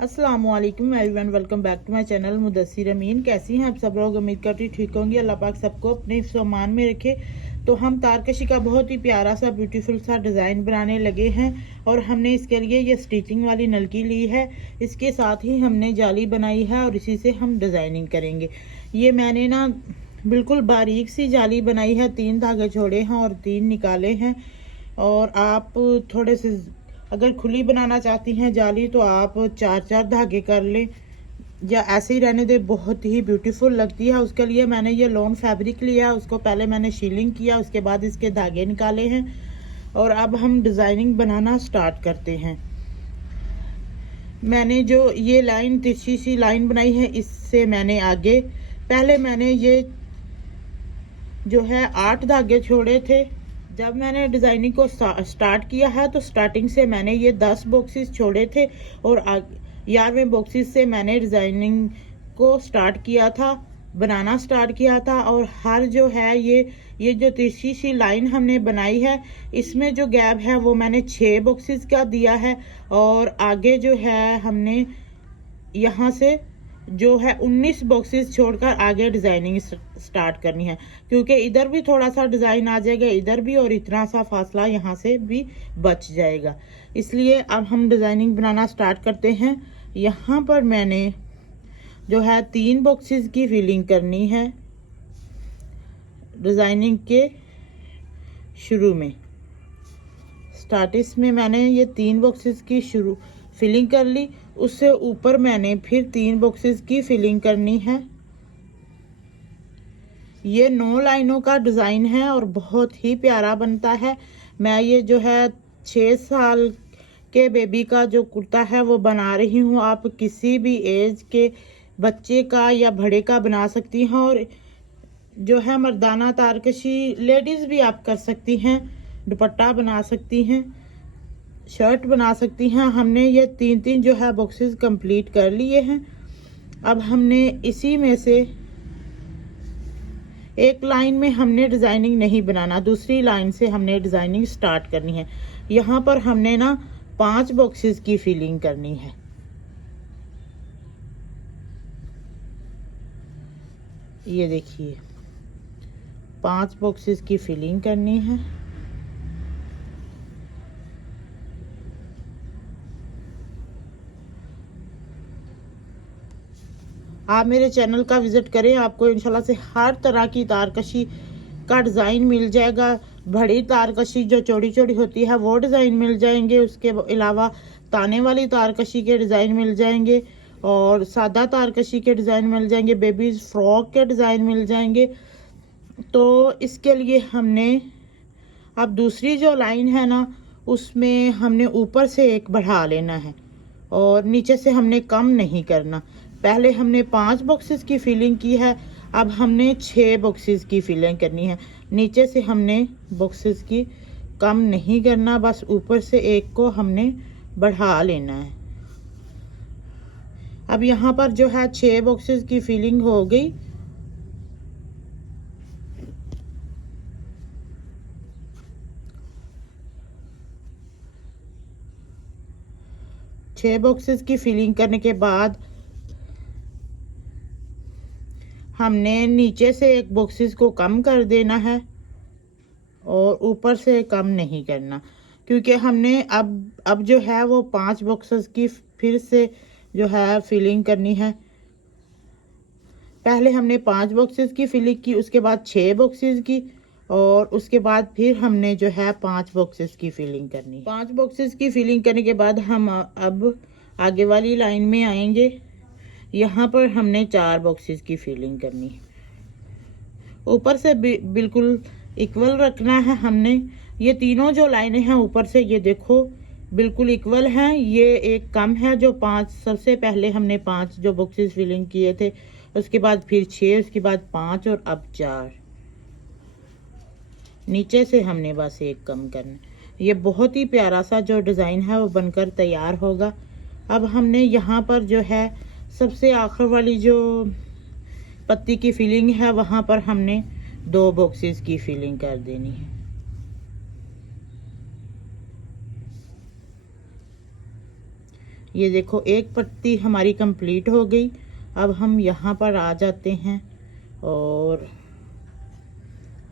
अस्सलामुअलैकुम everyone, welcome back to my channel Mudassir Amin. कैसी हैं आप सब लोग? उम्मीद करती ठीक होंगी। अल्लाह पाक सबको अपने सामान में रखे। तो हम तारकशी का बहुत ही प्यारा सा ब्यूटीफुल सा डिज़ाइन बनाने लगे हैं और हमने इसके लिए ये स्टिचिंग वाली नलकी ली है। इसके साथ ही हमने जाली बनाई है और इसी से हम डिज़ाइनिंग करेंगे। ये मैंने ना बिल्कुल बारीक सी जाली बनाई है, 3 धागे छोड़े हैं और 3 निकाले हैं। और आप थोड़े से अगर खुली बनाना चाहती हैं जाली तो आप 4-4 धागे कर लें या ऐसे ही रहने दें, बहुत ही ब्यूटीफुल लगती है। उसके लिए मैंने ये लॉन फैब्रिक लिया, उसको पहले मैंने शीलिंग किया, उसके बाद इसके धागे निकाले हैं और अब हम डिज़ाइनिंग बनाना स्टार्ट करते हैं। मैंने जो ये लाइन तिरछी सी लाइन बनाई है, इससे मैंने आगे पहले मैंने ये जो है 8 धागे छोड़े थे। जब मैंने डिज़ाइनिंग को स्टार्ट किया है तो स्टार्टिंग से मैंने ये 10 बॉक्सेस छोड़े थे और 11वें बॉक्सेस से मैंने डिज़ाइनिंग को स्टार्ट किया था, बनाना स्टार्ट किया था। और हर जो है ये जो तिरछी सी लाइन हमने बनाई है, इसमें जो गैप है वो मैंने 6 बॉक्सेस का दिया है और आगे जो है हमने यहाँ से जो है 19 बॉक्सेस छोड़कर आगे डिज़ाइनिंग स्टार्ट करनी है, क्योंकि इधर भी थोड़ा सा डिज़ाइन आ जाएगा, इधर भी, और इतना सा फासला यहाँ से भी बच जाएगा। इसलिए अब हम डिज़ाइनिंग बनाना स्टार्ट करते हैं। यहाँ पर मैंने जो है 3 बॉक्सेस की फिलिंग करनी है डिज़ाइनिंग के शुरू में। स्टार्टिंग में मैंने ये 3 बॉक्सेस की फिलिंग कर ली, उससे ऊपर मैंने फिर 3 बॉक्सेस की फिलिंग करनी है। ये 9 लाइनों का डिज़ाइन है और बहुत ही प्यारा बनता है। मैं ये जो है 6 साल के बेबी का जो कुर्ता है वो बना रही हूँ। आप किसी भी एज के बच्चे का या बड़े का बना सकती हैं और जो है मर्दाना तारकशी लेडीज़ भी आप कर सकती हैं, दुपट्टा बना सकती हैं, शर्ट बना सकती हैं। हमने ये 3-3 जो है बॉक्सेस कंप्लीट कर लिए हैं। अब हमने इसी में से एक लाइन में हमने डिज़ाइनिंग नहीं बनाना, दूसरी लाइन से हमने डिज़ाइनिंग स्टार्ट करनी है। यहाँ पर हमने ना 5 बॉक्सेस की फिलिंग करनी है। ये देखिए 5 बॉक्सेस की फिलिंग करनी है। आप मेरे चैनल का विज़िट करें, आपको इंशाल्लाह से हर तरह की तारकशी का डिज़ाइन मिल जाएगा। बड़ी तारकशी जो चौड़ी चौड़ी होती है वो डिज़ाइन मिल जाएंगे, उसके अलावा ताने वाली तारकशी के डिज़ाइन मिल जाएंगे और सादा तारकशी के डिज़ाइन मिल जाएंगे, बेबीज़ फ्रॉक के डिज़ाइन मिल जाएंगे। तो इसके लिए हमने अब दूसरी जो लाइन है ना, उसमें हमने ऊपर से एक बढ़ा लेना है और नीचे से हमने कम नहीं करना। पहले हमने 5 बॉक्सेस की फिलिंग की है, अब हमने 6 बॉक्सेस की फिलिंग करनी है। नीचे से हमने बॉक्सेस की कम नहीं करना, बस ऊपर से एक को हमने बढ़ा लेना है। अब यहाँ पर जो है 6 बॉक्सेस की फिलिंग हो गई। छह बॉक्सेस की फिलिंग करने के बाद हमने नीचे से एक बॉक्सेस को कम कर देना है और ऊपर से कम नहीं करना, क्योंकि हमने अब जो है वो 5 बॉक्सेस की फिर से जो है फिलिंग करनी है। पहले हमने 5 बॉक्सेस की फिलिंग की, उसके बाद 6 बॉक्सेस की और उसके बाद फिर हमने जो है 5 बॉक्सेस की फिलिंग करनी। 5 बॉक्सेस की फिलिंग करने के बाद हम अब आगे वाली लाइन में आएंगे। यहाँ पर हमने 4 बॉक्सेस की फिलिंग करनी है। ऊपर से बिल्कुल इक्वल रखना है हमने। ये तीनों जो लाइनें हैं ऊपर से ये देखो बिल्कुल इक्वल हैं। ये एक कम है जो 5, सबसे पहले हमने 5 जो बॉक्सेस फिलिंग किए थे, उसके बाद फिर 6, उसके बाद 5 और अब 4। नीचे से हमने बस एक कम करना। ये बहुत ही प्यारा सा जो डिज़ाइन है वो बनकर तैयार होगा। अब हमने यहाँ पर जो है सबसे आखिर वाली जो पत्ती की फिलिंग है, वहाँ पर हमने 2 बॉक्सेस की फिलिंग कर देनी है। ये देखो एक पत्ती हमारी कंप्लीट हो गई। अब हम यहाँ पर आ जाते हैं और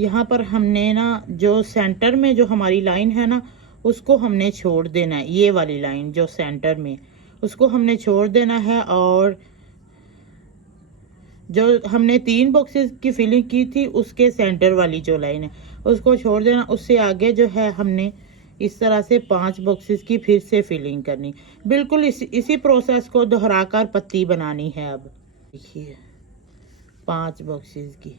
यहाँ पर हमने ना जो सेंटर में जो हमारी लाइन है ना, उसको हमने छोड़ देना है। ये वाली लाइन जो सेंटर में, उसको हमने छोड़ देना है। और जो हमने 3 बॉक्सेस की फिलिंग की थी उसके सेंटर वाली जो लाइन है उसको छोड़ देना। उससे आगे जो है हमने इस तरह से 5 बॉक्सेस की फिर से फिलिंग करनी। बिल्कुल इसी प्रोसेस को दोहराकर पत्ती बनानी है। अब देखिए 5 बॉक्सेस की।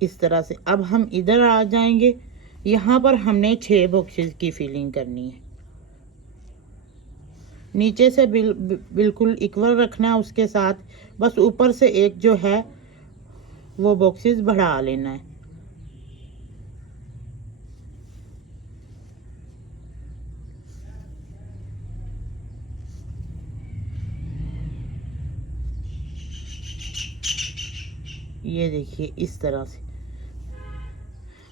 इस तरह से अब हम इधर आ जाएंगे। यहाँ पर हमने 6 बॉक्सेस की फिलिंग करनी है। नीचे से बिल्कुल इक्वल रखना है, उसके साथ बस ऊपर से एक जो है वो बॉक्सेस बढ़ा लेना है। ये देखिए इस तरह से।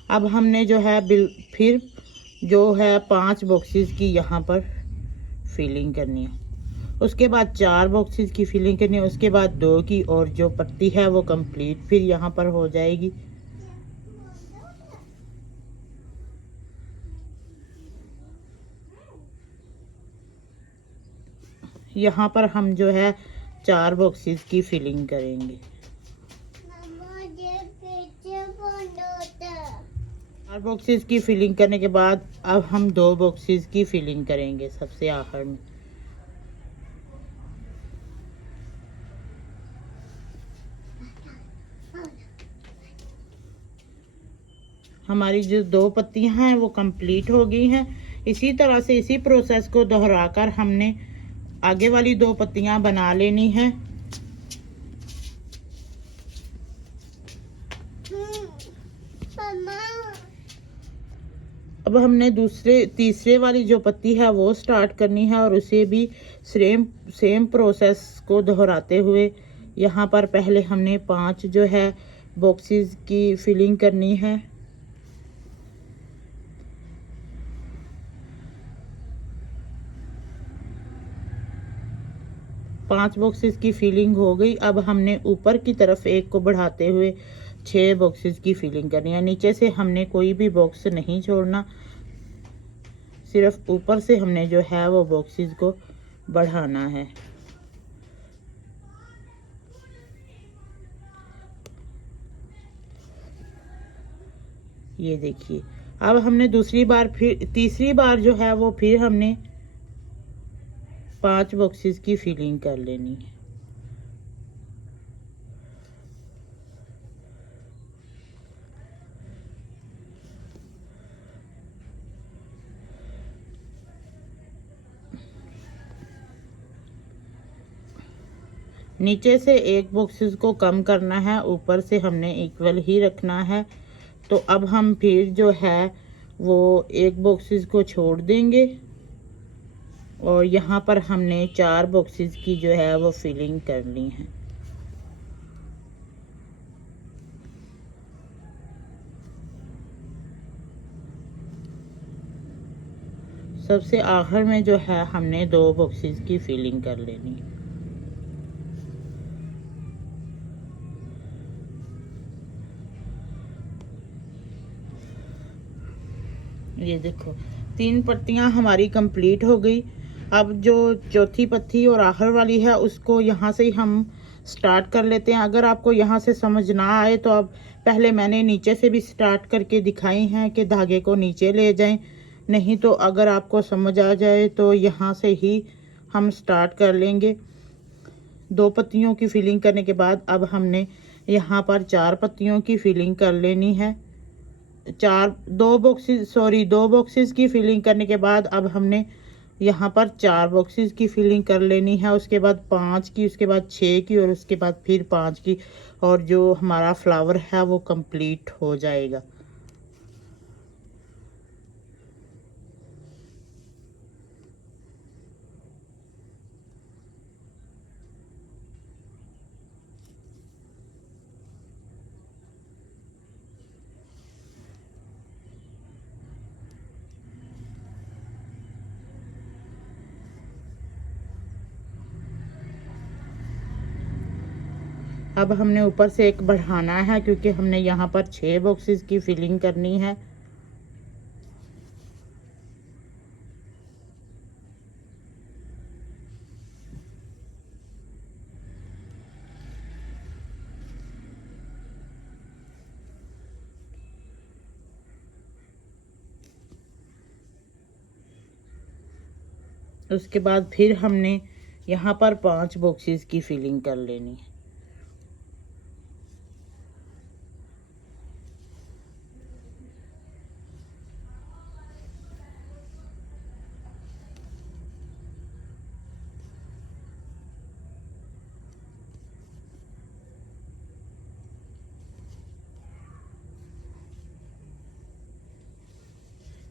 अब हमने जो है फिर जो है 5 बॉक्सेस की यहाँ पर फिलिंग करनी है। उसके बाद 4 बॉक्सेस की फिलिंग करनी है। उसके बाद 2 की, और जो पत्ती है वो कंप्लीट फिर यहाँ पर हो जाएगी। यहाँ पर हम जो है 4 बॉक्सेस की फिलिंग करेंगे। 4 बॉक्सेस की फिलिंग करने के बाद अब हम 2 बॉक्सेस की फिलिंग करेंगे सबसे आखिर में। हमारी जो 2 पत्तियां हैं वो कंप्लीट हो गई हैं। इसी तरह से इसी प्रोसेस को दोहराकर हमने आगे वाली 2 पत्तियां बना लेनी है। अब हमने तीसरे वाली जो पत्ती है वो स्टार्ट करनी है और उसे भी सेम प्रोसेस को दोहराते हुए यहाँ पर पहले हमने 5 जो है बॉक्सेस की फिलिंग करनी है। पांच बॉक्सेस की फिलिंग हो गई। अब हमने ऊपर की तरफ एक को बढ़ाते हुए 6 बॉक्सेस की फिलिंग करनी है। नीचे से हमने कोई भी बॉक्स नहीं छोड़ना, सिर्फ ऊपर से हमने जो है वो बॉक्सेस को बढ़ाना है। ये देखिए अब हमने तीसरी बार जो है वो फिर हमने 5 बॉक्सेस की फिलिंग कर लेनी है। नीचे से एक बॉक्सेस को कम करना है, ऊपर से हमने इक्वल ही रखना है। तो अब हम फिर जो है वो एक बॉक्सेस को छोड़ देंगे और यहाँ पर हमने 4 बॉक्सेस की जो है वो फिलिंग करनी है। सबसे आखिर में जो है हमने 2 बॉक्सेस की फिलिंग कर लेनी है। ये देखो 3 पत्तियां हमारी कंप्लीट हो गई। अब जो चौथी पत्ती और आखिर वाली है उसको यहाँ से ही हम स्टार्ट कर लेते हैं। अगर आपको यहाँ से समझ ना आए तो अब पहले मैंने नीचे से भी स्टार्ट करके दिखाई हैं कि धागे को नीचे ले जाएं। नहीं तो अगर आपको समझ आ जाए तो यहाँ से ही हम स्टार्ट कर लेंगे। 2 पत्तियों की फिलिंग करने के बाद अब हमने यहाँ पर 4 पत्तियों की फिलिंग कर लेनी है। 2 बॉक्सेस की फिलिंग करने के बाद अब हमने यहाँ पर 4 बॉक्सेस की फिलिंग कर लेनी है। उसके बाद 5 की, उसके बाद 6 की और उसके बाद फिर 5 की, और जो हमारा फ्लावर है वो कंप्लीट हो जाएगा। अब हमने ऊपर से एक बढ़ाना है क्योंकि हमने यहाँ पर 6 बॉक्सेस की फिलिंग करनी है। उसके बाद फिर हमने यहाँ पर 5 बॉक्सेस की फिलिंग कर लेनी है।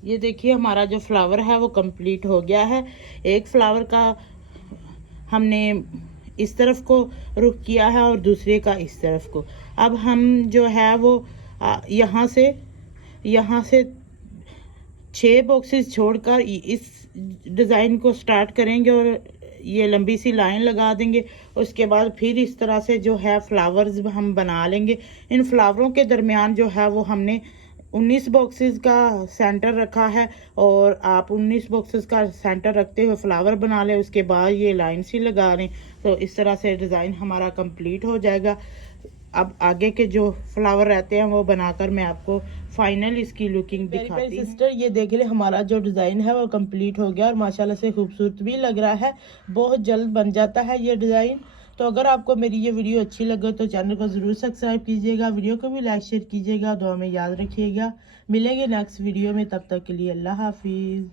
ये देखिए हमारा जो फ्लावर है वो कंप्लीट हो गया है। एक फ्लावर का हमने इस तरफ को रुख किया है और दूसरे का इस तरफ को। अब हम जो है वो यहाँ से 6 बॉक्सेस छोड़कर इस डिज़ाइन को स्टार्ट करेंगे और ये लंबी सी लाइन लगा देंगे। उसके बाद फिर इस तरह से जो है फ्लावर्स हम बना लेंगे। इन फ्लावरों के दरमियान जो है वो हमने 19 बॉक्सेस का सेंटर रखा है और आप 19 बॉक्सेस का सेंटर रखते हुए फ्लावर बना लें। उसके बाद ये लाइन सी लगा लें तो इस तरह से डिज़ाइन हमारा कंप्लीट हो जाएगा। अब आगे के जो फ्लावर रहते हैं वो बनाकर मैं आपको फाइनल इसकी लुकिंग दिखाती हूँ। सिस्टर ये देख ले हमारा जो डिज़ाइन है वो कंप्लीट हो गया और माशाल्लाह से खूबसूरत भी लग रहा है। बहुत जल्द बन जाता है ये डिज़ाइन। तो अगर आपको मेरी ये वीडियो अच्छी लगे तो चैनल को ज़रूर सब्सक्राइब कीजिएगा, वीडियो को भी लाइक शेयर कीजिएगा, दुआ में याद रखिएगा। मिलेंगे नेक्स्ट वीडियो में, तब तक के लिए अल्लाह हाफिज़।